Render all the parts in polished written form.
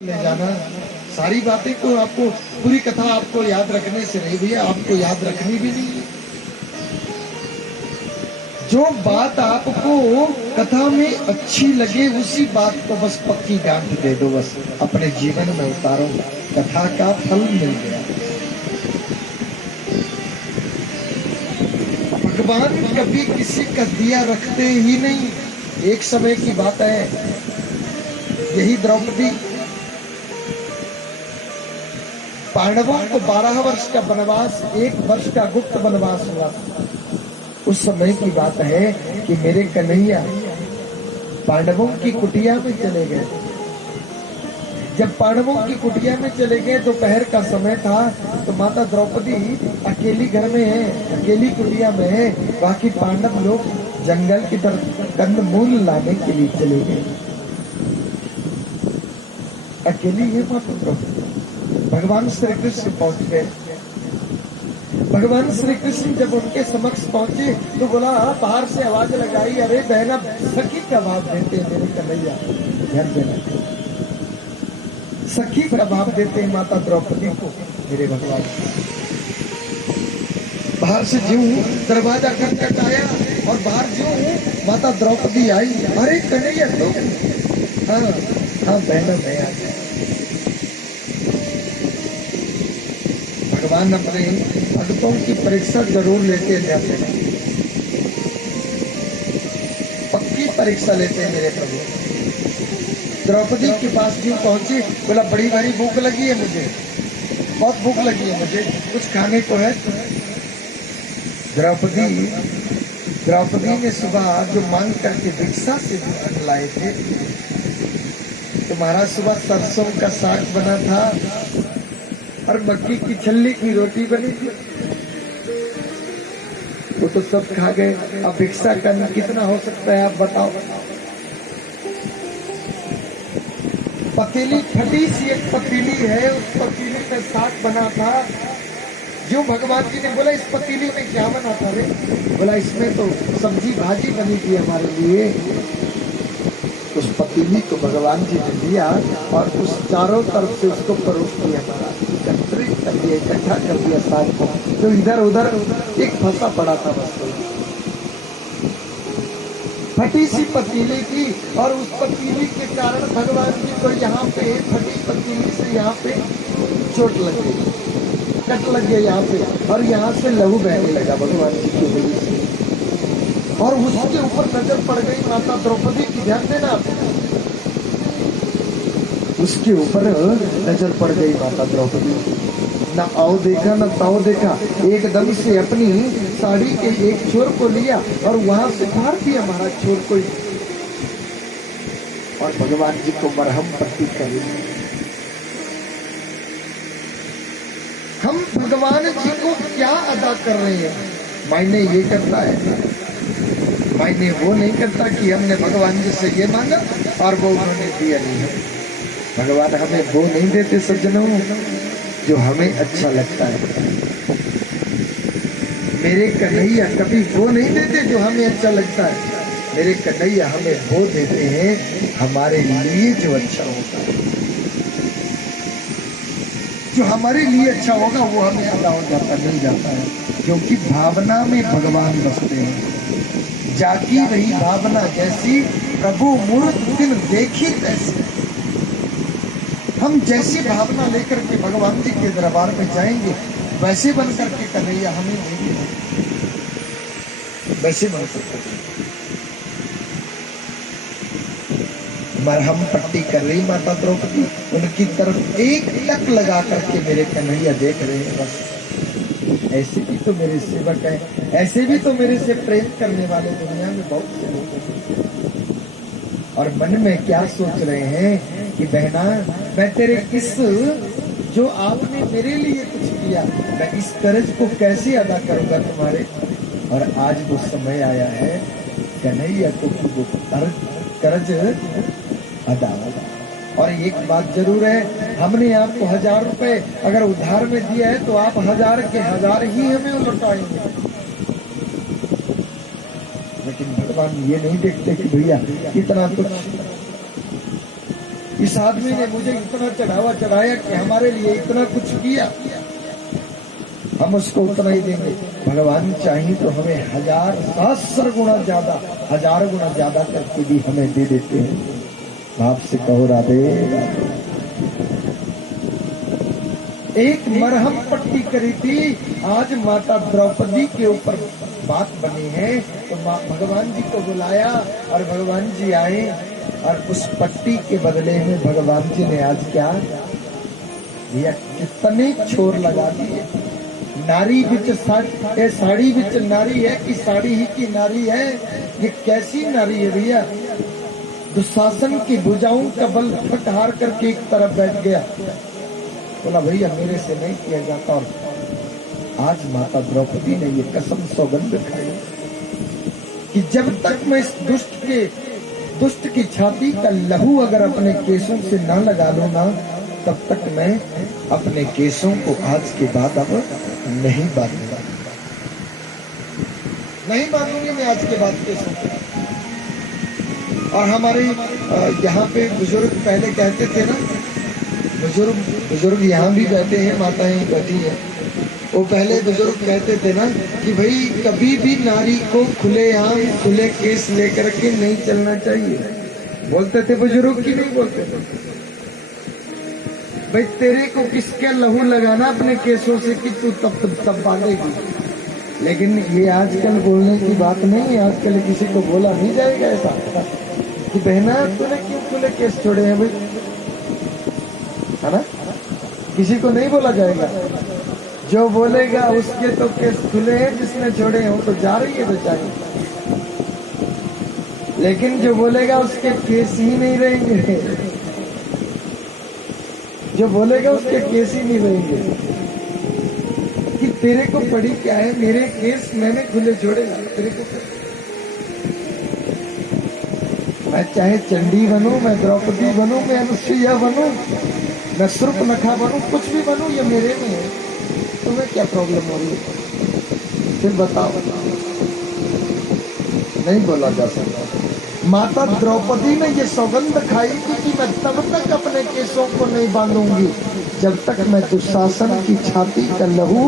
ले जाना। सारी बातें तो आपको, पूरी कथा आपको याद रखने से नहीं भैया, आपको याद रखनी भी नहीं है। जो बात आपको कथा में अच्छी लगे उसी बात को बस पक्की गांठ दे दो, बस अपने जीवन में उतारो, कथा का फल मिल गया। भगवान कभी किसी का दिया रखते ही नहीं। एक समय की बात है, यही द्रौपदी, पांडवों को 12 वर्ष का वनवास, 1 वर्ष का गुप्त वनवास हुआ। उस समय की बात है कि मेरे कन्हैया पांडवों की कुटिया में चले गए। जब पांडवों की कुटिया में चले गए, दोपहर का समय था, तो माता द्रौपदी अकेली घर में है, अकेली कुटिया में है। बाकी पांडव लोग जंगल की तरफ कंदमूल लाने के लिए चले गए। अकेली है माता द्रौपदी। भगवान श्री कृष्ण पहुंच गए। भगवान श्री कृष्ण जब उनके समक्ष पहुंचे तो बोला, बाहर से आवाज लगाई, अरे बहना सखी का भाव देते हैं मेरे कन्हैया, ध्यान देना, सखी का भाव देते हैं माता द्रौपदी को मेरे भगवान। बाहर से ज्यों दरवाजा खटखटाया और बाहर ज्यों माता द्रौपदी आई, अरे कन्हैया तो, हाँ हाँ बहना मैं आ गया। भगवान अपने भक्तों की परीक्षा जरूर लेते जाते हैं, पक्की परीक्षा लेते हैं मेरे प्रभु। द्रौपदी के पास जो पहुंचे, बोला बड़ी भारी भूख लगी है मुझे, बहुत भूख लगी है मुझे, कुछ खाने को है। द्रौपदी ने सुबह जो मांग करके भिक्षा से जो अन्न लाए थे, तुम्हारा सुबह सरसों का साग बना था और मक्की की छल्ली की रोटी बनी थी, वो तो सब खा गए। अब भिक्षा का कितना हो सकता है आप बताओ। पतीली, फटी सी एक पतीली है, उस पतीली में साग बना था। जो भगवान जी ने बोला, इस पतीली में क्या बना था रे? बोला इसमें तो सब्जी भाजी बनी थी हमारे लिए। उस पतीली को भगवान जी ने लिया और उस चारों तरफ से उसको परोस दिया, एकत्रित कर दिया, इकट्ठा कर दिया साग को, जो इधर उधर एक फंसा पड़ा था बस। फटी सी पतीली थी और उस पतीली के कारण भगवान जी को यहाँ पे फटी पतीली से यहाँ पे चोट लग गई, कट लग गया यहाँ पे, और यहाँ से लहू बहने लगा भगवान जी की वजह से। और उसके ऊपर नजर पड़ गई माता द्रौपदी की, ध्यान देना, उसके ऊपर नजर पड़ गई माता द्रौपदी। ना आओ देखा ना ताओ देखा, एकदम से अपनी साड़ी के एक छोर को लिया और वहां से मार दिया महाराज छोर को, और भगवान जी को मरहम पट्टी करी। हम भगवान जी को क्या अदा कर रहे हैं? मायने ये करता है, मायने वो नहीं करता कि हमने भगवान जी से ये मांगा और वो उन्होंने दिया नहीं है। भगवान हमें वो नहीं देते सज्जनों जो हमें अच्छा लगता है। मेरे कन्हैया कभी वो नहीं देते जो हमें अच्छा लगता है। मेरे कन्हैया हमें वो देते हैं हमारे लिए जो अच्छा होता है। जो हमारे लिए अच्छा होगा वो हमें अदा हो जाता, मिल जाता है, क्योंकि भावना में भगवान बसते हैं। जाकी रही भावना जैसी, प्रभु मूर्त दिन देखी तैसी। हम जैसी भावना लेकर के भगवान जी के दरबार में जाएंगे, वैसे बन करके कन्हैया हमें नहीं मिलेंगे, वैसे बन सकते। मरहम पट्टी कर रही माता द्रौपदी, उनकी तरफ एक टक लगा करके मेरे कन्हैया देख रहे हैं, बस ऐसे भी तो मेरे सेवक हैं, ऐसे भी तो मेरे से प्रेम करने वाले दुनिया में बहुत से लोग हैं। और मन में क्या सोच रहे हैं कि बहना मैं तेरे किस, जो आपने मेरे लिए कुछ किया, मैं इस कर्ज को कैसे अदा करूंगा तुम्हारे। और आज वो समय आया है कन्हैया को वो कर्ज अदा होगा। और एक बात जरूर है, हमने आपको 1000 रुपए अगर उधार में दिया है तो आप 1000 के 1000 ही हमें लौटाएंगे। लेकिन भगवान ये नहीं देखते कि भैया कितना कुछ इस आदमी ने मुझे इतना चढ़ावा चढ़ाया कि हमारे लिए इतना कुछ किया, हम उसको उतना ही देंगे। भगवान चाहिए तो हमें 1000 सहस्त्र गुना ज्यादा, 1000 गुना ज्यादा करके भी हमें दे देते हैं। बाप से कहो राधे। एक मरहम पट्टी करी थी, आज माता द्रौपदी के ऊपर बात बनी है, तो भगवान जी को बुलाया और भगवान जी आए और उस पट्टी के बदले में भगवान जी ने आज क्या दिया? कितने छोर लगा दिए। नारी बिच साड़ी बिच नारी है कि साड़ी ही की नारी है? ये कैसी नारी है भैया? दुशासन की भुजाओं का बल फट हार करके एक तरफ बैठ गया, बोला भैया मेरे से नहीं किया जाता। और आज माता द्रौपदी ने ये कसम सौगंध खाई कि जब तक मैं इस दुष्ट की छाती का लहू अगर अपने केसों से ना लगा लूं ना, तब तक मैं अपने केसों को आज के बाद अब नहीं बांधूंगा, नहीं बांधूंगी मैं आज के बाद केसों को। और हमारे यहाँ पे बुजुर्ग पहले कहते थे ना, बुजुर्ग यहाँ भी बैठे हैं, माताएं बैठी है, वो पहले बुजुर्ग कहते थे ना कि भाई कभी भी नारी को खुलेआम खुले केस लेकर के नहीं चलना चाहिए। बोलते थे बुजुर्ग की नहीं बोलते थे? भाई तेरे को किसके लहू लगाना अपने केसों से कि तू तब बांधेगी। लेकिन ये आजकल बोलने की बात नहीं है, आजकल किसी को बोला नहीं जाएगा ऐसा कि बहना तूने क्यों खुले केस छोड़े हैं भाई, है ना? किसी को नहीं बोला जाएगा। जो बोलेगा उसके तो केस खुले हैं, जिसने छोड़े हैं वो तो जा रही है बेचारी। लेकिन जो बोलेगा उसके केस ही नहीं रहेंगे, जो बोलेगा उसके केस ही नहीं रहेंगे कि तेरे को पड़ी क्या है, मेरे केस मैंने खुले छोड़े, तेरे को मैं चाहे चंडी बनूं, मैं द्रौपदी बनूं, मैं अनुसुईया बनूं, मैं सूर्पनखा बनूं, कुछ भी बनूं, ये मेरे में है, तुम्हें क्या प्रॉब्लम हो रही है? फिर बताओ। नहीं बोला जा सकता। माता द्रौपदी ने ये सौगंध खाई थी कि मैं तब तक अपने केसों को नहीं बांधूंगी जब तक मैं दुशासन की छाती का लहू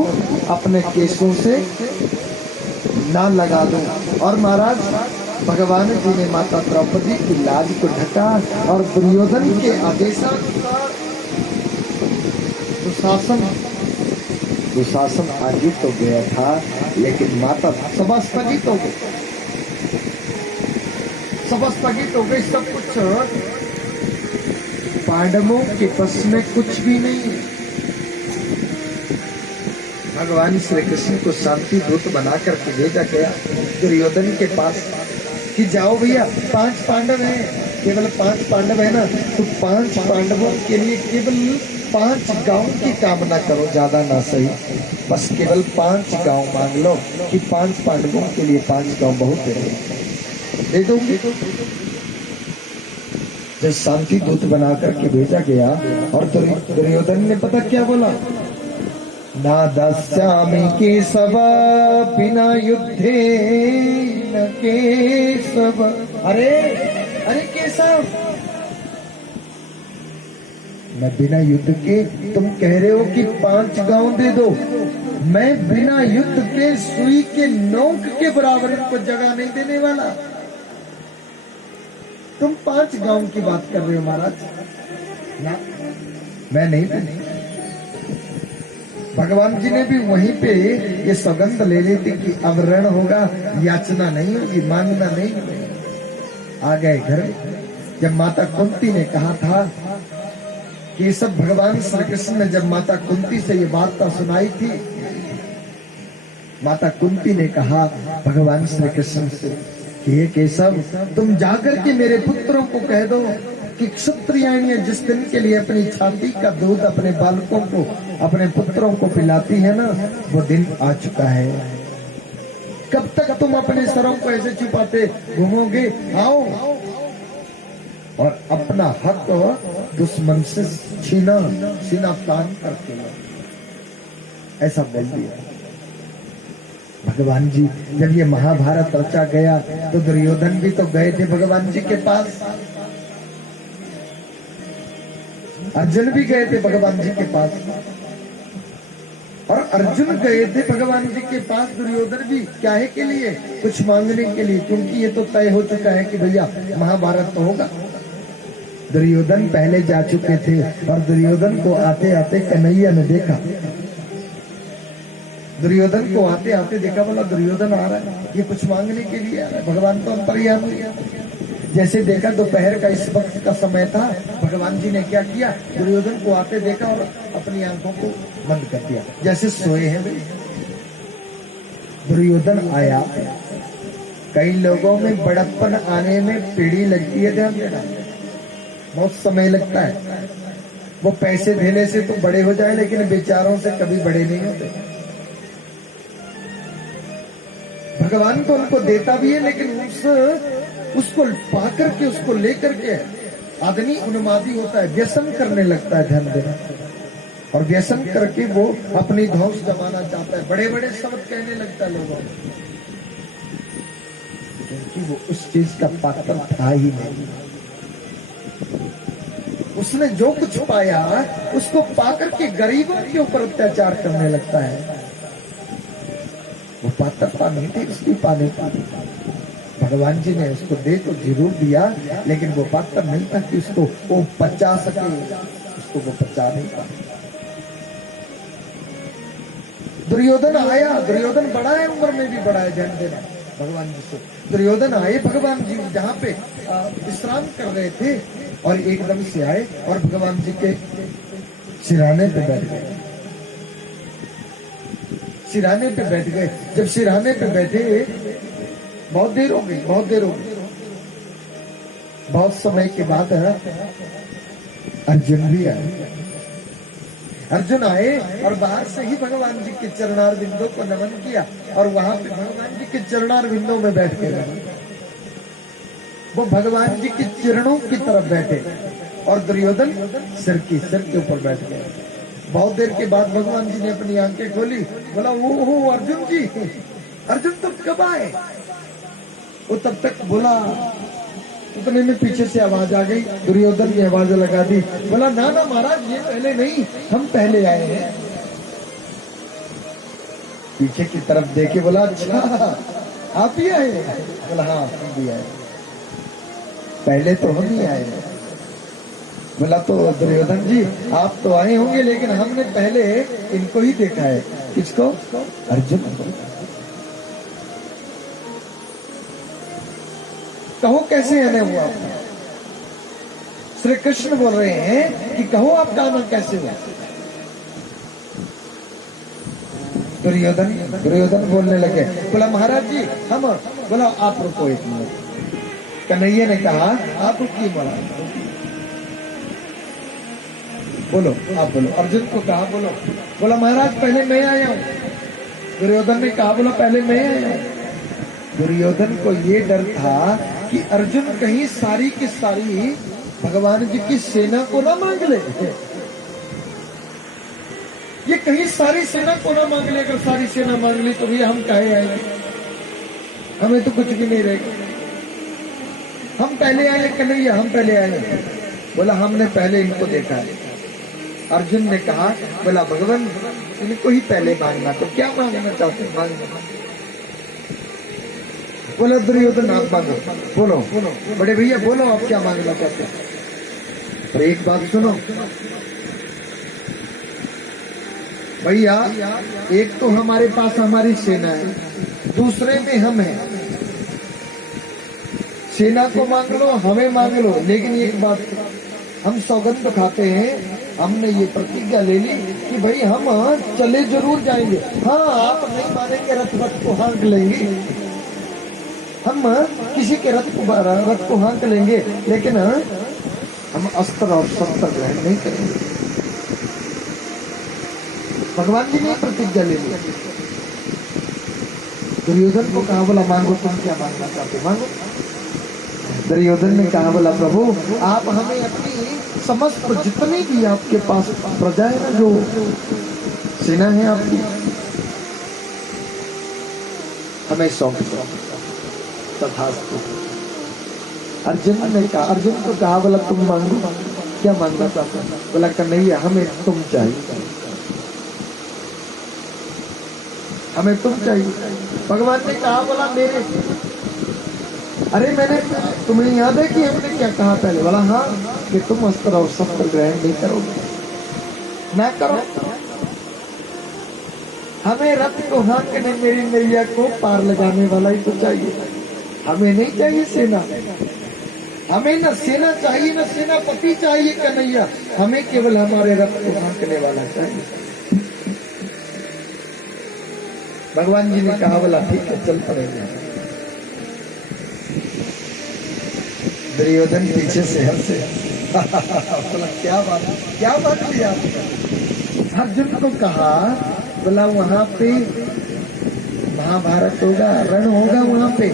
अपने केसों से ना लगा दूं। और महाराज भगवान जी ने माता द्रौपदी की लाज को ढका और दुर्योधन के आदेशानुसार दुशासन आगे तो गया था, लेकिन माता सभा स्थगित हो गई, सभा स्थगित हो गई। सब कुछ पांडवों के बस में कुछ भी नहीं। भगवान श्री कृष्ण को शांति दूत बना करके भेजा गया दुर्योधन के पास कि जाओ भैया, 5 पांडव हैं, केवल 5 पांडव है ना, तो 5 पांडवों के लिए केवल 5 गांव की कामना करो, ज्यादा ना सही, बस केवल 5 गांव मांग लो कि 5 पांडवों के लिए 5 गांव बहुत दे दो। जब शांति दूत बना करके भेजा गया और दुर्योधन ने पता क्या बोला? ना दास्यामि केशव बिना युद्धे न केशव। अरे केशव, मैं बिना युद्ध के, तुम कह रहे हो कि 5 गांव दे दो, मैं बिना युद्ध के सुई के नोक के बराबर इनको जगह नहीं देने वाला। तुम 5 गांव की बात कर रहे हो महाराज? ना, मैं नहीं। भगवान जी ने भी वहीं पे ये सौगंध ले ली थी कि अब ऋण होगा, याचना नहीं होगी, मांगना नहीं। आ गए घर। जब माता कुंती ने कहा था कि ये सब भगवान श्री कृष्ण ने जब माता कुंती से ये वार्ता सुनाई थी, माता कुंती ने कहा भगवान श्री कृष्ण से कि हे केशव, तुम जाकर के मेरे पुत्रों को कह दो कि क्षत्रियाणियां जिस दिन के लिए अपनी छाती का दूध अपने बालकों को, अपने पुत्रों को पिलाती है ना, वो दिन आ चुका है। कब तक तुम अपने सरों को ऐसे छुपाते घूमोगे? आओ और अपना हक दुश्मन से सीना तान करके लो, ऐसा बोल दिया। भगवान जी जब ये महाभारत रचा गया तो दुर्योधन भी तो गए थे भगवान जी के पास। अर्जुन भी गए थे भगवान जी के पास, और अर्जुन गए थे भगवान जी के पास, दुर्योधन भी क्या है के लिए, कुछ मांगने के लिए, क्योंकि ये तो तय हो चुका है कि भैया महाभारत तो होगा। दुर्योधन पहले जा चुके थे और दुर्योधन को आते आते कन्हैया ने देखा, दुर्योधन को आते आते देखा, बोला दुर्योधन आ रहा है, ये कुछ मांगने के लिए आ रहा है। भगवान तो अंतर्यामी, जैसे देखा दोपहर का इस वक्त का समय था, भगवान जी ने क्या किया, दुर्योधन को आते देखा और अपनी आंखों को बंद कर दिया, जैसे सोए हैं वे। दुर्योधन आया, कई लोगों में बड़प्पन आने में पीढ़ी लगती है, ध्यान देना, बहुत समय लगता है। वो पैसे देने से तो बड़े हो जाए, लेकिन बेचारों से कभी बड़े नहीं होते। भगवान तो उनको देता भी है, लेकिन उसको पा करके, उसको लेकर के आदमी उन्मादी होता है, व्यसन करने लगता है, ध्यान देना, और व्यसन करके वो अपनी धौंस जमाना चाहता है, बड़े बड़े शब्द कहने लगता है लोगों को, क्योंकि वो उस चीज का पात्र था ही नहीं। उसने जो कुछ पाया उसको पाकर के गरीबों के ऊपर अत्याचार करने लगता है। वो पात्रता नहीं थी उसकी पाने की, भगवान जी ने उसको दे तो जरूर दिया, लेकिन वो पात्र नहीं था कि उसको वो पचा सके, उसको वो पचा नहीं पाया। दुर्योधन आया, दुर्योधन बड़ा है, उम्र में भी बड़ा है, ध्यान देना भगवान जी से। दुर्योधन आए, भगवान जी जहाँ पे विश्राम कर रहे थे, और एकदम से आए और भगवान जी के सिरहाने पे बैठ गए, सिरहाने पे बैठ गए। जब सिरहाने पे बैठे, बहुत देर हो गई, बहुत देर हो गई, बहुत समय के बाद अर्जुन भी आए। अर्जुन आए और बाहर से ही भगवान जी के चरणार बिंदों को नमन किया, और वहां पे भगवान जी के चरणार बिंदों में बैठ गए। वो भगवान जी के चरणों की तरफ बैठे, और दुर्योधन सिर के ऊपर बैठ गए। बहुत देर के बाद भगवान जी ने अपनी आंखें खोली, बोला ओ अर्जुन जी, अर्जुन तुम कब आए? वो तब तक बोला, उतने में पीछे से आवाज आ गई, दुर्योधन ने आवाज लगा दी, बोला ना ना महाराज, ये पहले नहीं, हम पहले आए हैं। पीछे की तरफ देखे, बोला अच्छा आप ही आए? बोला हाँ हम भी आए, पहले तो हम ही आए हैं। बोला तो दुर्योधन जी आप तो आए होंगे, लेकिन हमने पहले इनको ही देखा है। किसको? अर्जुन को। कहो कैसे आना हुआ? श्री कृष्ण बोल रहे हैं कि कहो आपका आना कैसे हुआ? दुर्योधन बोलने लगे, बोला महाराज जी हम, बोला आप रुको एक मिनट। कन्हैया ने कहा आप रुकिए महाराज, बोलो आप बोलो। अर्जुन को कहा बोलो, बोला महाराज पहले मैं आया हूं। दुर्योधन ने कहा बोला पहले मैं आया हूं। दुर्योधन को ये डर था कि अर्जुन कहीं सारी की सारी भगवान जी की सेना को ना मांग ले, ये कहीं सारी सेना को ना मांग ले। अगर सारी सेना मांग ली तो भैया हम काहे आएंगे, हमें तो कुछ भी नहीं रहेगा। हम पहले आए कन्हैया, हम पहले आए। बोला हमने पहले इनको देखा है। अर्जुन ने कहा, बोला भगवान इनको ही पहले मांगना, तो क्या मांगना चाहते हैं मांगना। बोला दुर्योधन आप मांगो, बोलो बड़े भैया बोलो आप क्या मांगना चाहते हैं। पर एक बात सुनो भैया, एक तो हमारे पास हमारी सेना है, दूसरे में हम हैं। सेना को मांग लो, हमें मांग लो, लेकिन एक बात हम सौगंध तो खाते हैं, हमने ये प्रतिज्ञा ले ली कि भाई हम चले जरूर जाएंगे। हाँ आप नहीं मानेंगे, रथ को हाँक लेंगे, हम किसी के रथ को हाँक लेंगे, लेकिन हम अस्त्र और शस्त्र ग्रहण नहीं करेंगे। भगवान जी ने प्रतिज्ञा ले ली। दुर्योधन को कहा, बोला मांगो तुम क्या मांगना चाहते मांगो। दुर्योधन ने कहा, बोला प्रभु आप हमें अपनी समस्त जितनी भी आपके पास प्रजा है ना, जो सेना है आपकी, हमें सौंप दो। तथास्तु। अर्जुन को कहा, बोला तुम मांगो। क्या मांगना चाहता है? बोला कन्हैया हमें तुम चाहिए, हमें तुम चाहिए। भगवान ने कहा, बोला मेरे, अरे मैंने, तुम्हें याद है कि हमने क्या कहा पहले? बोला हाँ, कि तुम अस्त्र और शस्त्र ग्रहण नहीं करोगे, ना करो। हमें रथ को हाँकने मेरी नैया को पार लगाने वाला ही तो चाहिए, हमें नहीं चाहिए सेना, हमें न सेना चाहिए न सेनापति चाहिए कन्हैया, हमें केवल हमारे रथ को हाँकने वाला चाहिए। भगवान जी ने कहा, बोला ठीक है चल पड़ेगा। दुर्योधन पीछे से हंसे, बोला क्या बात, क्या बात की आपने? अर्जुन को कहा, बोला वहां पे महाभारत होगा, रण होगा वहां पे,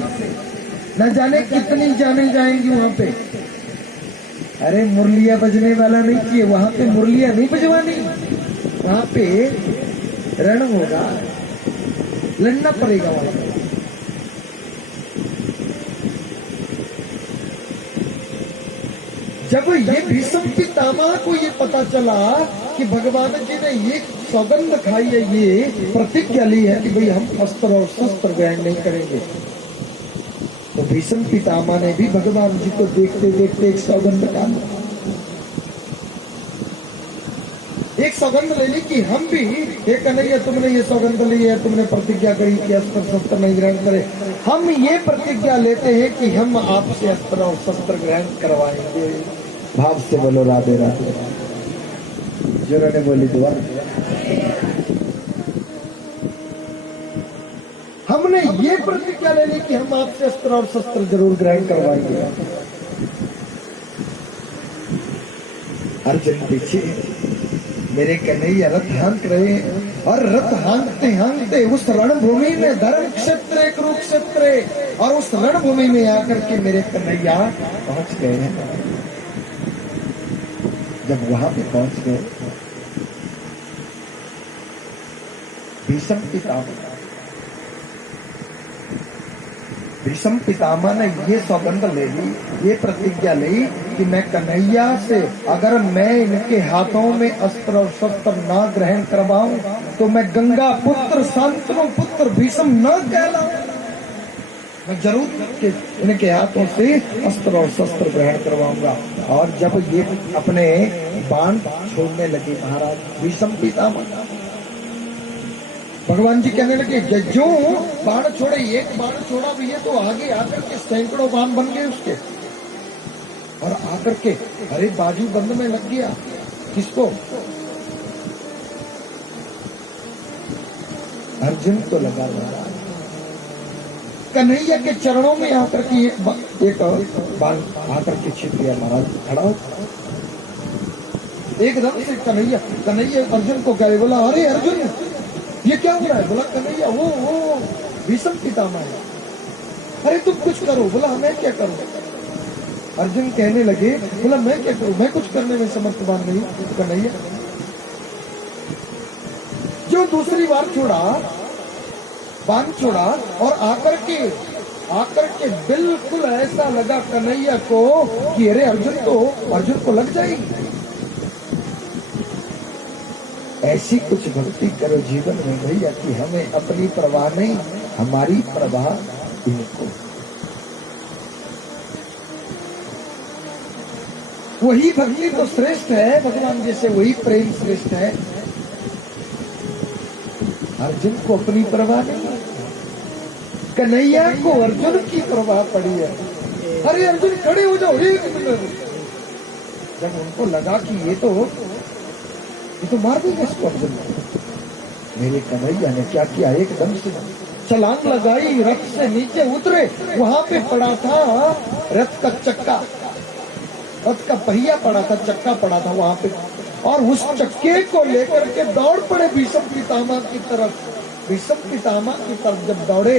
न जाने कितनी जाने जाएंगी वहां पे। अरे मुरलिया बजने वाला नहीं चाहिए वहां पे, मुरलिया नहीं बजवानी, वहां पे रण होगा, लड़ना पड़ेगा वहां पे। जब ये भीष्म पितामह को ये पता चला कि भगवान जी ने ये सौगंध खाई है, ये प्रतिज्ञा ली है कि भाई हम अस्त्र और शस्त्र ग्रहण नहीं करेंगे, तो भीष्म पितामह ने भी भगवान जी को देखते देखते एक सौगंध खा ली, एक सौगंध ले ली कि हम भी, ये कन्हैया तुमने ये सौगंध ली है, तुमने प्रतिज्ञा करी कि अस्त्र शस्त्र नहीं ग्रहण करे, हम ये प्रतिज्ञा लेते हैं कि हम आपसे अस्त्र और शस्त्र ग्रहण करवाएंगे। भाव से बोलो राधे राधे। जोरा ने बोली दुआ, हमने ये प्रतिज्ञा ले ली कि हम आपसे अस्त्र और शस्त्र जरूर ग्रहण करवाएंगे। अर्जुन पीछे, मेरे कन्हैया रथ हाँक रहे हैं, और रथ हाँकते हाँकते उस रणभूमि में, धर्म क्षेत्र कुरुक्षेत्र, और उस रणभूमि में आकर के मेरे कन्हैया पहुंच गए हैं। जब वहां पे पहुंच गए, भीष्म पितामह ने ये सौगंध ले ली, ये प्रतिज्ञा ली कि मैं कन्हैया से अगर मैं इनके हाथों में अस्त्र और शस्त्र न ग्रहण करवाऊं तो मैं गंगा पुत्र शांतनु पुत्र भीष्म न कहलाऊं, मैं जरूर इनके हाथों से अस्त्र और शस्त्र ग्रहण करवाऊंगा। और जब ये अपने बाण छोड़ने लगे महाराज भीष्म पितामह, भगवान जी कहने लगे जो बाण छोड़े, एक बाण छोड़ा भी है तो आगे आकर के सैकड़ों बाण बन गए उसके, और आकर के अरे बाजू बंद में लग गया किसको? अर्जुन को लगा महाराज। कन्हैया के चरणों में आकर के एक बाण आकर के छिप गया महाराज, खड़ा हो एकदम से कन्हैया अर्जुन को कहे, बोला अरे अर्जुन ये क्या हो रहा है? बोला कन्हैया वो भीष्म पितामह है, अरे तुम कुछ करो। बोला मैं क्या करूं? अर्जुन कहने लगे, बोला मैं क्या करूं, मैं कुछ करने में समर्थवान नहीं। तो कन्हैया जो दूसरी बार छोड़ा, बाण छोड़ा, और आकर के बिल्कुल ऐसा लगा कन्हैया को कि अरे अर्जुन को लग जाएगी। ऐसी कुछ भक्ति करो जीवन में भैया कि हमें अपनी परवाह नहीं, हमारी परवाह इनको। वही भक्ति तो श्रेष्ठ है, भगवान जी से वही प्रेम श्रेष्ठ है। अर्जुन को अपनी परवाह नहीं, कन्हैया को अर्जुन की परवाह पड़ी है। अरे अर्जुन खड़े हो जाओ एक मिनट। जब उनको लगा कि ये तो मार देगा इसको अर्जुन, मेरे कन्हैया ने क्या किया, एकदम से छलांग लगाई, रथ से नीचे उतरे, वहां पे पड़ा था रथ का चक्का, रथ का पहिया पड़ा था, चक्का पड़ा था वहां पे, और उस चक्के को लेकर के दौड़ पड़े भीष्म पितामह की तरफ। भीष्म पितामह की तरफ जब दौड़े,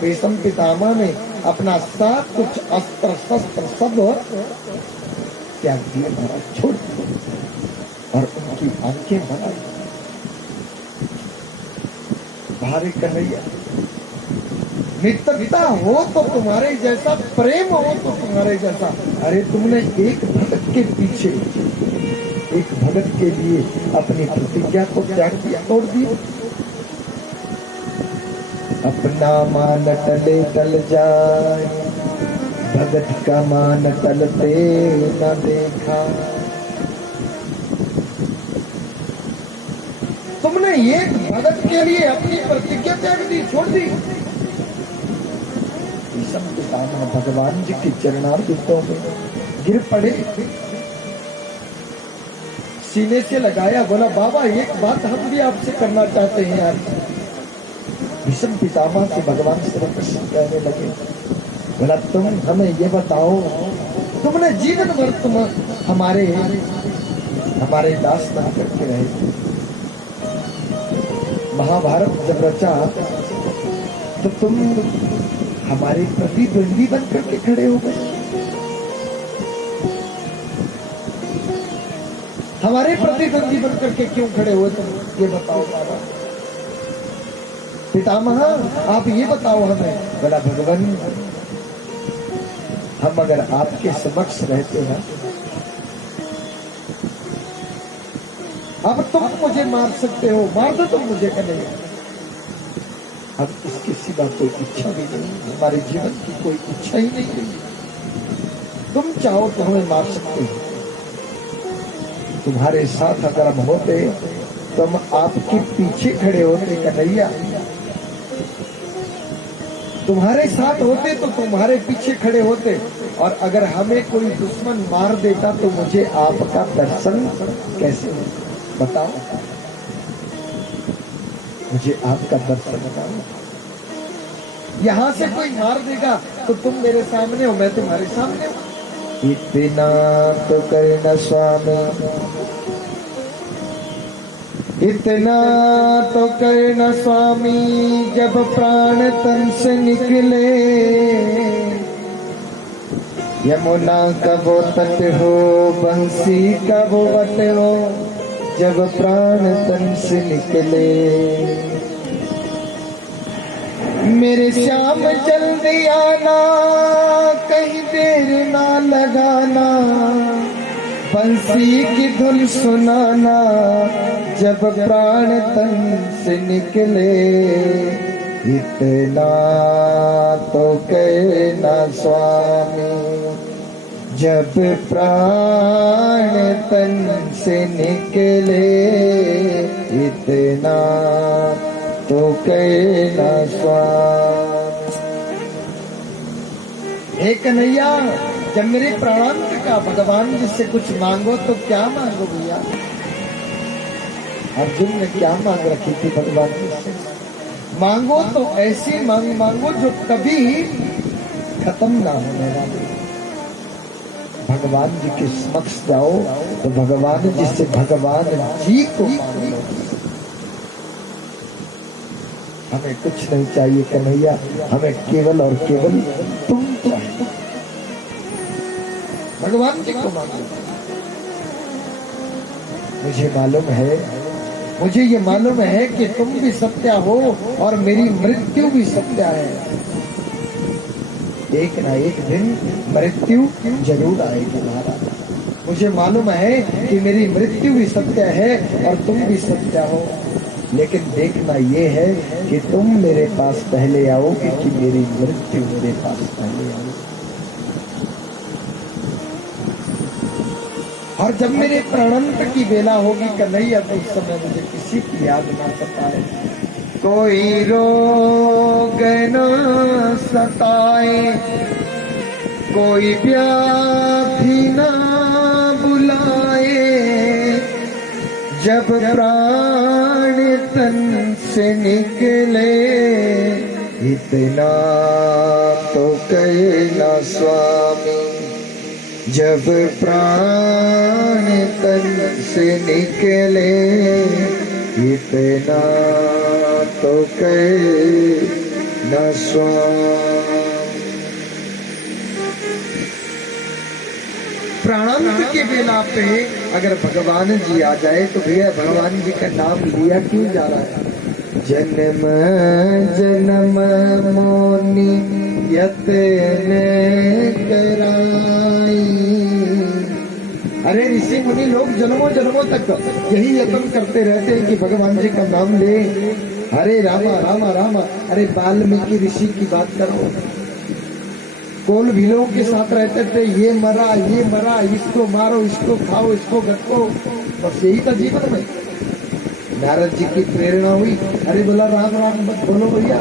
भीष्म पितामह ने अपना सब कुछ अस्त्र शस्त्र सब त्याग दिए महाराज, छोड़ दिए, और उनकी आंखें बनाई। भारी कन्हैया मित्रता हो तो तुम्हारे जैसा, प्रेम हो तो तुम्हारे जैसा। अरे तुमने एक भक्त के पीछे एक भगत के लिए अपनी प्रतिज्ञा को त्याग दिया, तोड़ दिया। अपना मान टले टल जाए, भगत का मान टलते न देखा। तुमने एक भगत के लिए अपनी प्रतिज्ञा त्याग दी, छोड़ दी। सब पितामह भगवान जी के चरणारविंदों में गिर पड़े, सीने से लगाया, बोला बाबा एक बात हम भी आपसे करना चाहते हैं यार। भीष्म पितामह से भगवान श्री कृष्ण कहने लगे, बोला तुम हमें ये बताओ, तुमने जीवन भर तुम हमारे दास बन करके रहे। महाभारत जब रचा तो तुम हमारे प्रतिद्वंदी बन करके खड़े हो गए। हमारे प्रतिद्वंदी बन करके क्यों खड़े हुए तुम, ये बताओ बाबा। पितामह आप ये बताओ हमें। बोला भगवान हम अगर आपके समक्ष रहते हैं, अब तुम मुझे मार सकते हो, मार दो तुम मुझे कन्हैया। अब इसके सिवा कोई इच्छा भी नहीं, हमारे जीवन की कोई इच्छा ही नहीं रही। तुम चाहो तो हमें मार सकते हो। तुम्हारे साथ अगर हम होते तो हम आपके पीछे खड़े होते कन्हैया। तुम्हारे साथ होते तो तुम्हारे पीछे खड़े होते, और अगर हमें कोई दुश्मन मार देता तो मुझे आपका दर्शन कैसे होता, बताओ। मुझे आपका दर्शन बताओ। यहां से कोई मार देगा तो तुम मेरे सामने हो, मैं तुम्हारे सामने हूं। इतना तो करना स्वामी, इतना तो करना स्वामी, जब प्राण तन से निकले। यमुना का वो तट हो, बंसी का वो वट हो, जब प्राण तन से निकले। मेरे श्याम जल्दी आना, कहीं देर ना लगाना, बंसी की धुन सुनाना, जब प्राण तन से निकले। इतना तो कहना स्वामी, जब प्राण तन से निकले। इतना तो कहना स्वामी। हे कन्हैया, जब मेरे प्राणांत का भगवान जिससे कुछ मांगो तो क्या मांगो भैया। अर्जुन ने क्या मांग रखी थी भगवान जी से? मांगो तो ऐसी मांगो जो कभी खत्म ना होने वाली। भगवान जी के समक्ष जाओ तो भगवान जी से भगवान जी को मांगो। हमें कुछ नहीं चाहिए कन्हैया, हमें केवल और केवल तुम चाहिए। भगवान जी को मांगो। मुझे ये मालूम है कि तुम भी सत्या हो और मेरी मृत्यु भी सत्या है। एक ना एक दिन मृत्यु जरूर आएगी महाराज। मुझे मालूम है कि मेरी मृत्यु भी सत्य है और तुम भी सत्या हो, लेकिन देखना ये है कि तुम मेरे पास पहले आओगे कि मेरी मृत्यु मेरे पास पहले आओगी। और जब मेरे प्राणंत की बेला होगी कन्हैया, तो उस समय मुझे किसी की याद ना सताए, कोई रोग न सताए, कोई व्याधि न बुलाए। जब प्राण तन से निकले, इतना तो कहना स्वामी। जब प्राण तन से निकले, इतना तो कहना स्वामी। प्राणांत के बेला पे अगर भगवान जी आ जाए तो भैया भगवान जी का नाम लिया क्यों जा रहा है? जन्म जन्म मोनि यत्न कराई, अरे ऋषि मुनि लोग जन्मों जन्मों तक यही यत्न करते रहते हैं कि भगवान जी का नाम ले। अरे रामा रामा रामा। अरे वाल्मीकि ऋषि की बात करो, कोल भीलों के साथ रहते थे, ये मरा, इसको मारो, इसको खाओ, इसको गटको, बस यही था जीवन में। नारद जी की प्रेरणा हुई, अरे बोला राम राम मत बोलो भैया।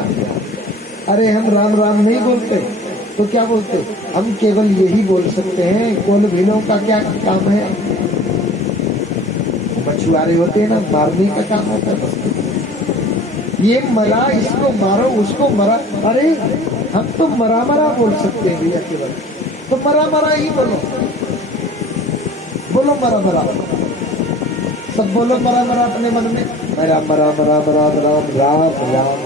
अरे हम राम राम नहीं बोलते तो क्या बोलते, हम केवल यही बोल सकते हैं। कोल भीलों का क्या काम है, मछुआरे होते हैं ना, मारने का काम होता है बस। ये मरा, इसको मारो, उसको मरा। अरे हम तो मरा मरा बोल सकते हैं भैया केवल, तो मरा मरा ही बोलो, बोलो मरा मरा, सब बोलो मरा मरा अपने मन में, मरा मरा मरा मरा राम राम राम।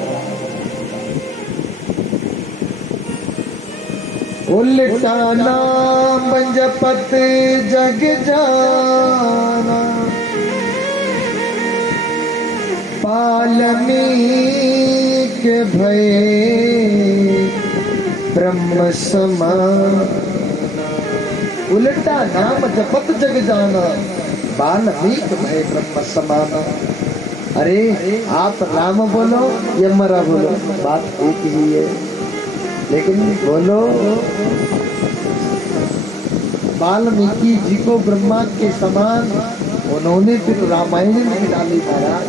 उल्टा नाम जपत जग जाना, वाल्मीकि भय ब्रह्म समान। उल्टा नाम जपत जग जाना, वाल्मीकि भय ब्रह्म समान। अरे आप राम बोलो या मरा बोलो, बात एक ही है, लेकिन बोलो वाल्मीकि जी को ब्रह्मा के समान, उन्होंने फिर रामायण में डाली महाराज।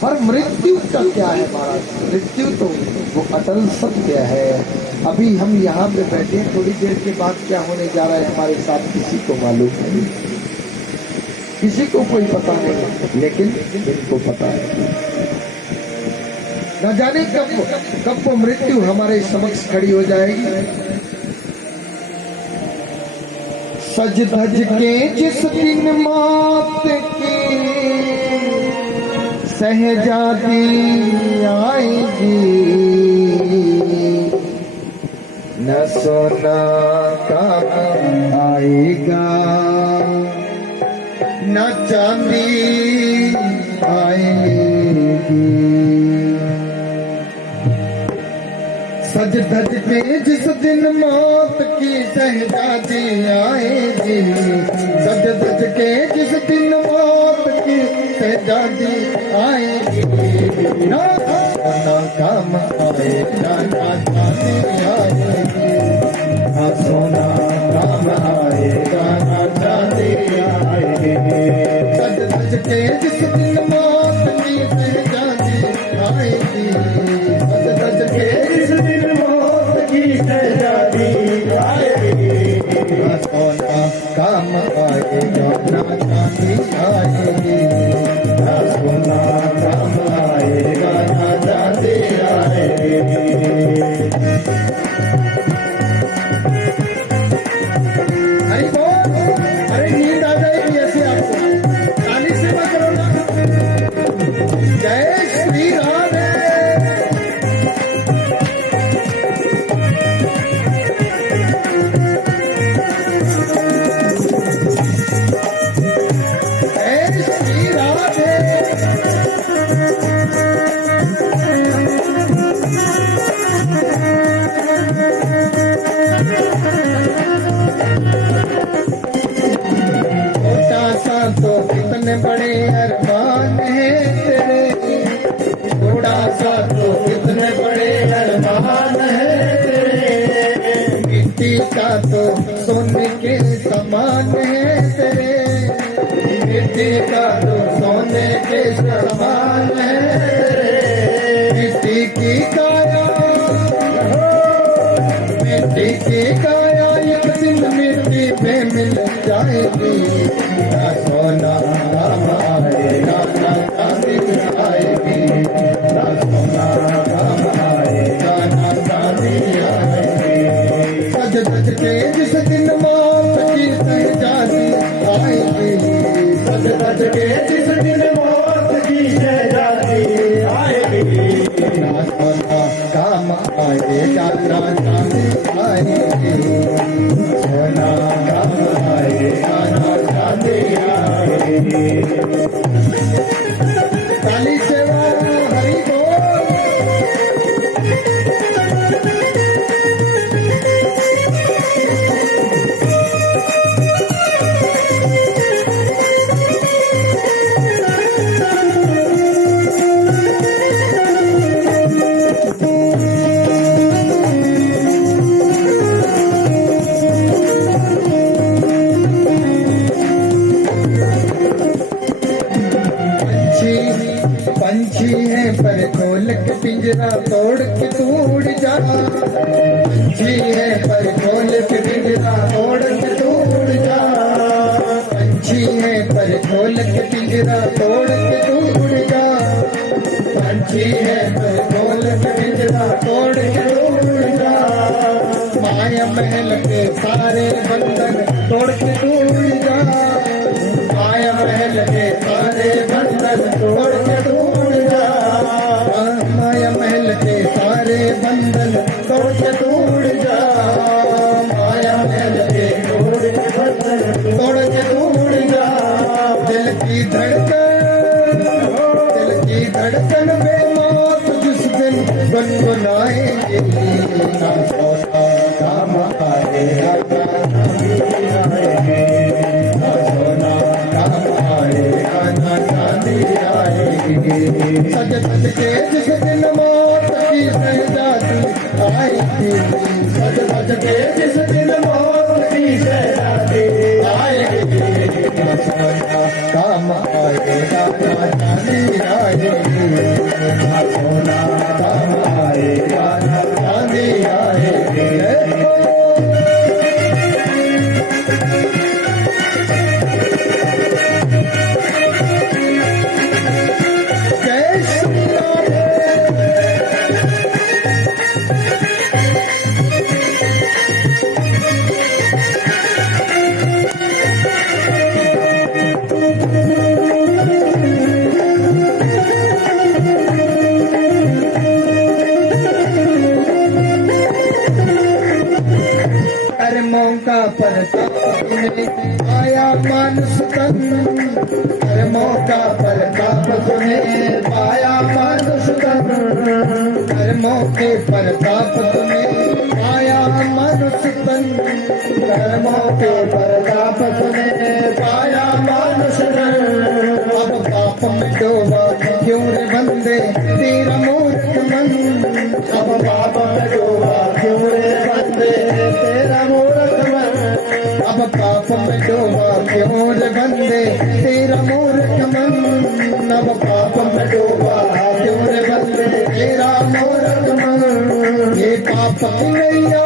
पर मृत्यु का क्या है महाराज, मृत्यु तो वो अटल सत्य है। अभी हम यहाँ पे बैठे, थोड़ी देर के बाद क्या होने जा रहा है हमारे साथ किसी को मालूम नहीं, किसी को कोई पता नहीं, लेकिन इनको पता है। न जाने कब वो मृत्यु हमारे समक्ष खड़ी हो जाएगी। सज धज के जिस दिन मौत की सहजादी आएगी, न सोना काम आएगा, न चांदी आएगी। सज धज के जिस दिन मौत की सहजादी आएगी, सज धज के जिस दिन मौत की सहजादी आएगी, ना सोना काम आएगा, ना चांदी आएगी, ना सोना काम आएगा, ना चांदी आएगी। सज धज के जिस दिन मौत की सहजादी आएगी, सज धज के जिस दिन मौत की सहजादी आएगी, ना सोना काम आएगा, ना चांदी आएगी, ना सोना काम आएगा, ना चांदी आएगी। अरे बोल, अरे नींद आ जाएगी ऐसे आपको, ताली से मत करो ना। जय श्री राम। कितने बड़े अरमान है तेरे, थोड़ा सा तो कितने बड़े अरमान है तेरे, मिट्टी का तो सोने के समान है तेरे, मिट्टी का तो सोने के समान है तेरे। मिट्टी की काया, मिट्टी की काया एक दिन मिट्टी पे मिल जाएगी, ना सोना काम आएगा, ना चांदी आएगी, ना सोना काम आएगा, ना चांदी आएगी। सज धज के जिस दिन मौत की सहजादी आएगी, सज धज के जिस दिन मौत की सहजादी आएगी, ना सोना काम आएगा, ना चांदी आएगी, सोना काम आएगा, ना चांदी आएगी। काली सेवा हरि बोल। पिंजरा तोड़ के तू उड़ जा, पंछी है पर खोल के पिंजरा तोड़ के तू उड़ जा, पंछी है पर खोल के पिंजरा तोड़ के तू उड़ जा, पंछी है पर खोल के पिंजरा तोड़ के तू उड़ जा, माया महल के सारे बंधन तोड़ के तू उड़ जा, माया महल के सारे बंधन तोड़ के तू उड़ जा, माया महल के सारे बंधन तोड़ के तू उड़ जा, माया महल के तोड़ के तू उड़ जा, दिल की धड़कन बेमौत जिस दिन गुनगुनाएंगे ना सोना काम आएगा, ना सोना काम आएगा, ना चांदी आएगी, सज सज के जिस दिन मौत की शहजादी आएगी, सज सज के जिस दिन मौत की शहजादी आएगी, ना सोना काम आएगा, ना चांदी आएगी, ना सोना काम आएगा, ना चांदी आएगी। कर्मों का परताप में आया मानुष तन, कर्मों का परताप में पाया मानुष तन, कर्मों के परताप में आया मानुष तन, कर्मों के परताप में पाया मानुष तन, अब पाप में डूबा क्यों रे बंदे तेरा मूर्ख मन, अब पाप में डूबा क्यों रे बंदे तेरा मूर्ख मन, अब पाप में डूबा क्यों रे बंदे तेरा मूर्ख मन, अब पाप में डूबा क्यों रे बंदे तेरा मूर्ख मन, ये पाप की नैया,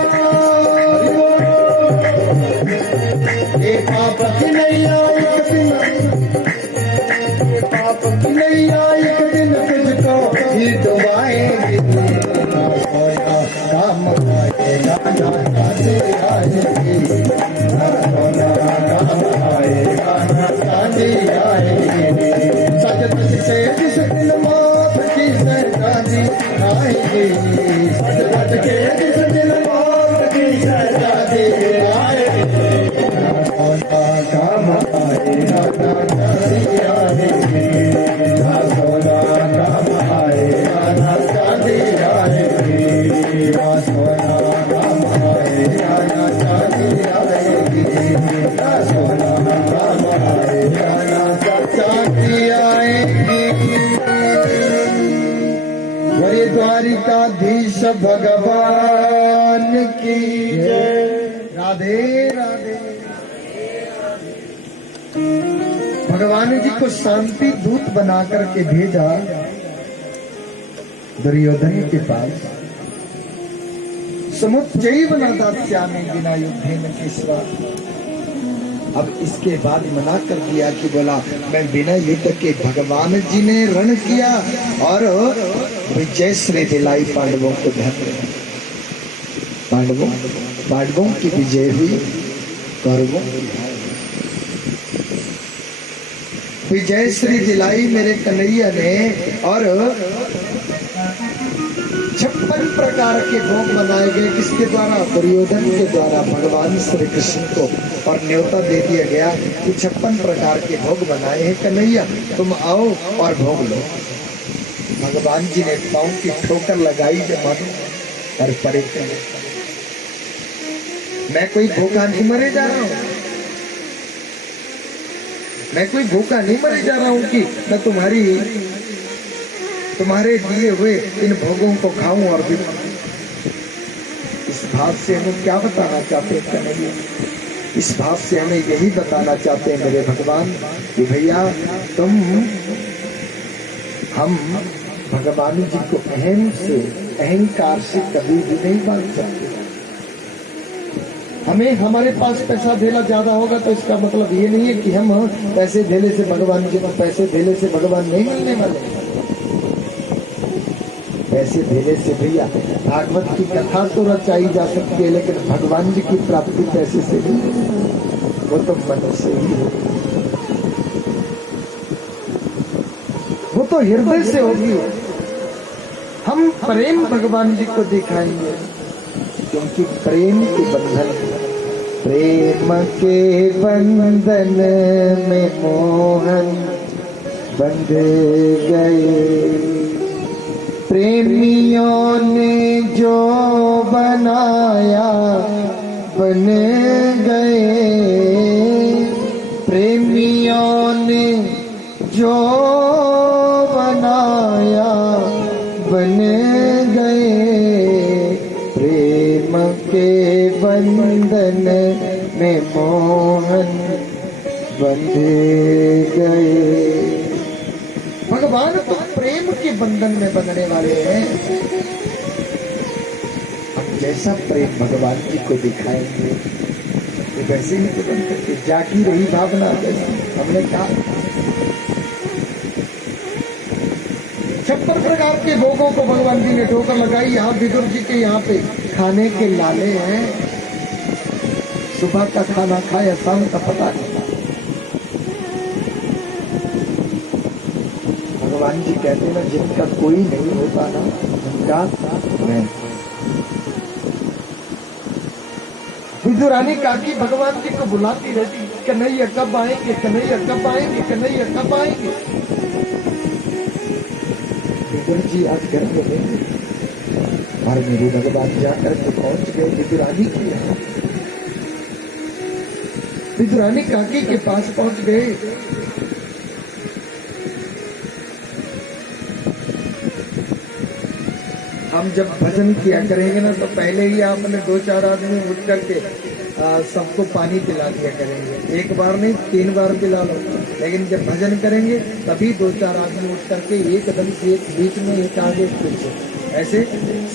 ये पाप की नैया एक दिन, ये पाप की नैया एक दिन तुझको ही डुबाएगी, ना सोना काम आएगा, ना चांदी आएगी, ना सोना काम आएगा, ना चांदी आएगी, सज सज के जिस दिन मौत की शहजादी आएगी, सज सज के जिस दिन मौत की शहजादी आएगी, ना सोना काम आएगा, ना चांदी आएगी, ना सोना काम आएगा, ना चांदी आएगी, ना सोना काम आएगा, ना चांदी आएगी, ना सोना काम आएगा, ना चांदी आएगी। वही द्वारिकाधीश भगवान की जय। राधे राधे। भगवान जी को शांति दूत बना करके भेजा दुर्योधन के पास। समुच्चैव न दास्यामि विना युद्धेन केशवा। अब इसके बाद मना कर दिया कि बोला मैं बिना युद्ध के, भगवान जी ने रण किया और विजय श्री दिलाई पांडवों को धन। पांडवों की विजय हुई, कौरवों विजय श्री दिलाई मेरे कन्हैया ने। और 56 प्रकार के भोग बनाए गए, किसके द्वारा? दुर्योधन के द्वारा भगवान श्री कृष्ण को। और न्योता दे दिया गया कि 56 प्रकार के भोग बनाए हैं कन्हैया, तुम आओ और भोग लो। भगवान जी ने पांव की ठोकर लगाई जब और परे कर, मैं कोई भूखा नहीं मरे जा रहा हूं, मैं कोई भूखा नहीं मरे जा रहा हूं कि मैं तुम्हारे दिए हुए इन भोगों को खाऊं और भी। इस भाव से हमें क्या बताना चाहते हैं कन्हैया? इस भाव से हमें यही बताना चाहते हैं मेरे भगवान कि भैया हम भगवान जी को अहम से, अहंकार से कभी भी नहीं बांध सकते। हमें हमारे पास पैसा धेला ज्यादा होगा तो इसका मतलब ये नहीं है कि हम पैसे धेले से भगवान जी को, पैसे धेले से भगवान नहीं मिलने वाले। पैसे धेले से भैया भागवत की कथा तो रचाई जा सकती है, लेकिन भगवान जी की प्राप्ति पैसे से नहीं, वो तो मन से ही हो, वो तो हृदय से होगी। हम प्रेम भगवान जी को दिखाएंगे, क्योंकि प्रेम के बंधन, प्रेम के बंधन में मोहन बंध गए। प्रेमियों ने जो बनाया बन गए, प्रेमियों ने जो बनाया बन गए। प्रेम के बंधन में मोहन बंध गए। भगवान तो प्रेम के बंधन में बंधने वाले हैं। हम जैसा प्रेम भगवान जी को दिखाएंगे तो वैसे ही तो बन करके जागी रही भावना। जैसे हमने कहा 56 प्रकार के भोगों को भगवान जी ने ठोकर लगाई। यहाँ विदुर जी के यहाँ पे खाने के लाले हैं। सुबह का खाना खाया, शाम का पता नहीं। भगवान जी कहते हैं ना, जिनका कोई नहीं होता ना उनका मैं। विदुरानी काकी भगवान जी को बुलाती रहती, कन्हैया कब आएंगे, कन्हैया कब आएंगे, कन्हैया कब आएंगे। विदुर जी आज घर में नहीं, और मेरे भगवान जाकर के पहुंच गए विदुरानी की। विदुरानी काकी के पास पहुंच गए। हम जब भजन किया करेंगे ना, तो पहले ही आपने 2-4 आदमी उठ करके सबको पानी पिला दिया करेंगे। एक बार नहीं 3 बार पिला लो। लेकिन जब भजन करेंगे तभी 2-4 आदमी उठ करके एकदम से एक बीच में, एक आगे, एक पीछे, ऐसे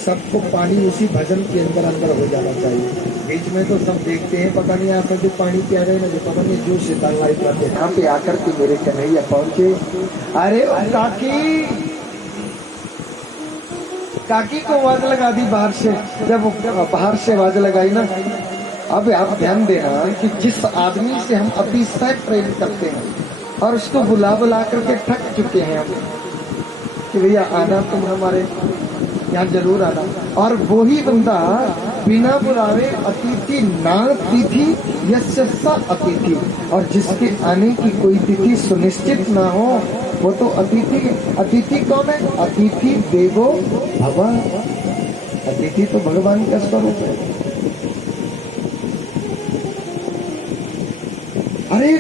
सबको पानी उसी भजन के अंदर हो जाना चाहिए। बीच में तो सब देखते हैं, पता नहीं आप जो पानी प्या रहे हैं, पता नहीं जो शैतान लाई पाते। यहाँ पे आकर के मेरे कन्हैया पहुंचे। अरे काकी, काकी को आवाज लगा दी बाहर से। जब बाहर से आवाज लगाई ना, अब आप ध्यान देना कि जिस आदमी से हम अतिशय प्रेम करते हैं और उसको बुला करके थक चुके हैं हम कि भैया आना, तुम हमारे यहाँ जरूर आना, और वो ही बंदा बिना बुलावे अतिथि ना तिथि यस्य स अतिथि, और जिसके आने की कोई तिथि सुनिश्चित ना हो वो तो अतिथि। अतिथि कौन है? अतिथि देवो भव। अतिथि तो भगवान का स्वरूप है। अरे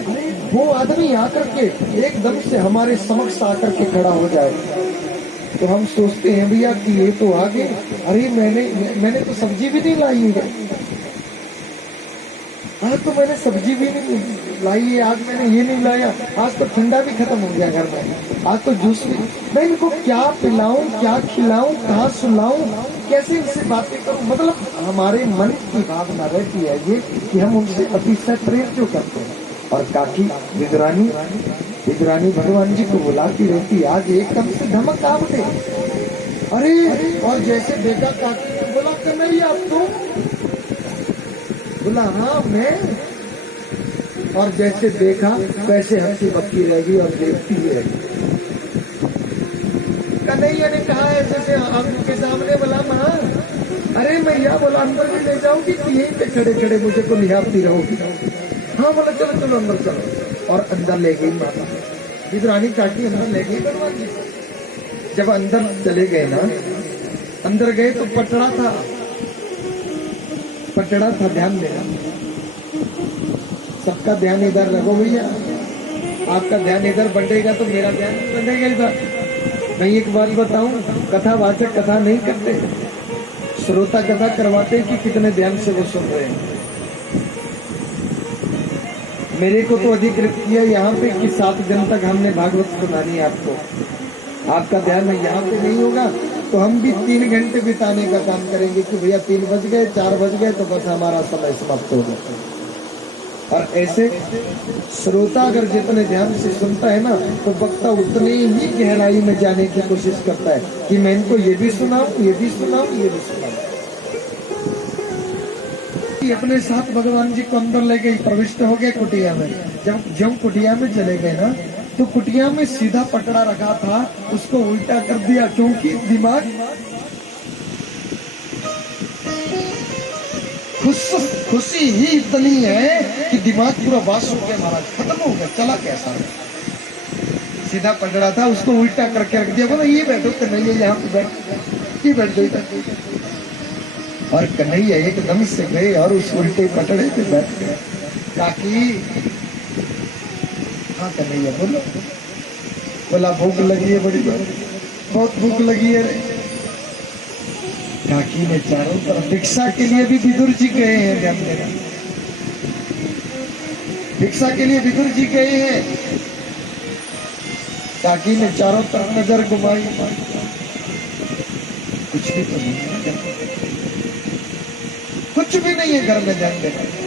वो आदमी आकर के एकदम से हमारे समक्ष आकर के खड़ा हो जाए तो हम सोचते हैं भैया कि ये तो आ गए। अरे मैंने तो सब्जी भी नहीं लाई है, आज तो मैंने सब्जी भी नहीं लाई है, आज मैंने ये नहीं लाया, आज तो ठंडा भी खत्म हो गया घर में, आज तो जूस भी। मैं इनको क्या पिलाऊं, क्या खिलाऊं, कहाँ सुलाऊं, कैसे इनसे बातें करूं। मतलब हमारे मन की भावना रहती है ये कि हम उनसे अतिशय प्रेम जो करते हैं। और काकी विदुरानी भगवान जी को बुलाती रहती। आज एकदम से धमक आ उठे। अरे और जैसे देखा काकी ने बोला, कन्हैया तुम? बोला हाँ मैं। और जैसे देखा वैसे हंसी बक्की रहेगी और देखती ही रहेगी। कन्हैया ने कहा ऐसे आपके सामने, बोला माँ अरे मैया, बोला अंदर भी ले जाऊंगी कि यहीं पे खड़े खड़े मुझे को निहारती रहोगी? हाँ बोला चलो चलो अंदर चलो। और अंदर ले गई माता। विदुरानी काकी अंदर ले गई भगवान जी। जब अंदर चले गए ना, अंदर गए तो पटड़ा था, ध्यान देना। सबका ध्यान इधर रखो भैया, आपका ध्यान इधर बंटेगा तो मेरा ध्यान बंटेगा इधर। मैं एक बात बताऊं, कथावाचक कथा नहीं करते, श्रोता कथा करवाते कि कितने ध्यान से वो सुन रहे हैं। मेरे को तो अधिकृत किया यहाँ पे कि 7 दिन तक हमने भागवत सुनानी है आपको। आपका ध्यान यहाँ पे नहीं होगा तो हम भी 3 घंटे बिताने का काम करेंगे कि भैया 3 बज गए 4 बज गए तो बस हमारा समय समाप्त हो गया। और ऐसे श्रोता अगर जितने ध्यान से सुनता है ना तो वक्ता उतने ही गहराई में जाने की कोशिश करता है कि मैं इनको ये भी सुनाऊं, ये भी सुनाऊं, ये भी सुनाऊं। अपने साथ भगवान जी को अंदर ले गए, प्रविष्ट हो गए कुटिया में। जब कुटिया में चले गए ना तो कुटिया में सीधा पकड़ा रखा था, उसको उल्टा कर दिया, क्योंकि दिमाग खुशी ही इतनी है कि दिमाग पूरा वास हो गया, महाराज खत्म हो गया, चला कैसा। सीधा पकड़ा था, उसको उल्टा करके रख दिया, बोला ये बैठो कन्हैया, यहाँ पे बैठ, ये बैठ जाओ। और कन्हैया एकदम से गए और उस उल्टे पटड़े पे बैठ गए। काकी, हाँ कन्हैया बोलो। बोला भूख लगी है बड़ी बात, बहुत भूख लगी है रे। काकी ने चारों तरफ, भिक्षा के लिए भी विदुर जी गए हैं, ध्यान देना, भिक्षा के लिए विदुर जी गए हैं। काकी ने चारों तरफ नजर घुमाई, कुछ भी तो नहीं है, कुछ भी नहीं है घर में, ध्यान देना।